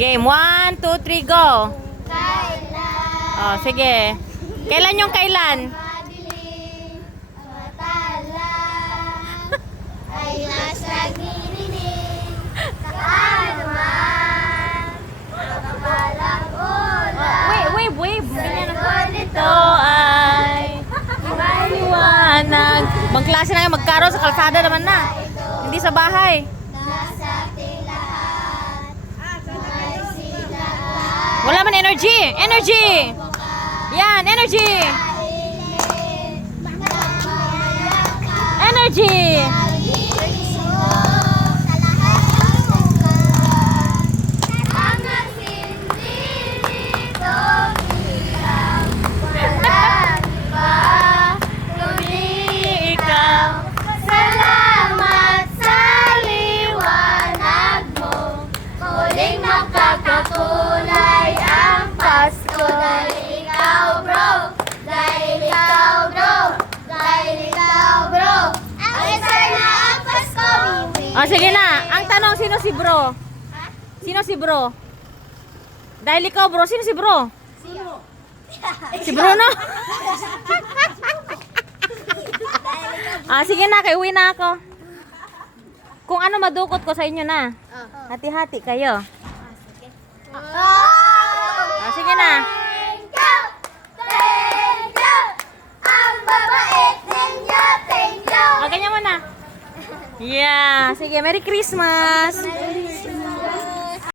Game. 1, 2, 3, go. Kailan Sige. Kailan yung kailan? madilim ang matalang ay nasa giniling kaano man ang kapalang ulan. Wave. Ito Ay maliwanag. Bang klase na yung magkaro sa kalsada naman na. Hindi sa bahay. nasa ating lahat may silakan Wala man energy. Energy. Yan, energy. kailin nagmayakan Energy. sa lahat ng sangkalan ang nagsindi dito bilang walang iba kundi ikaw. Salamat sa liwanag mo, muling magkakakulay ang Pasko. Dahil ikaw bro, dahil ikaw bro, dahil ikaw bro, ang isa na ang Pasko. Sige na. Ang tanong, sino si bro? Sino si bro? Dahil ikaw bro, sino si bro? Si Bruno? Sige na, kay uwi na ako. Kung ano madukot ko sa inyo na. Hati-hati kayo. Sige na. Thank you! Ang babait ninyo, thank you! Ganyan mo na. Yeah. Sige, Merry Christmas.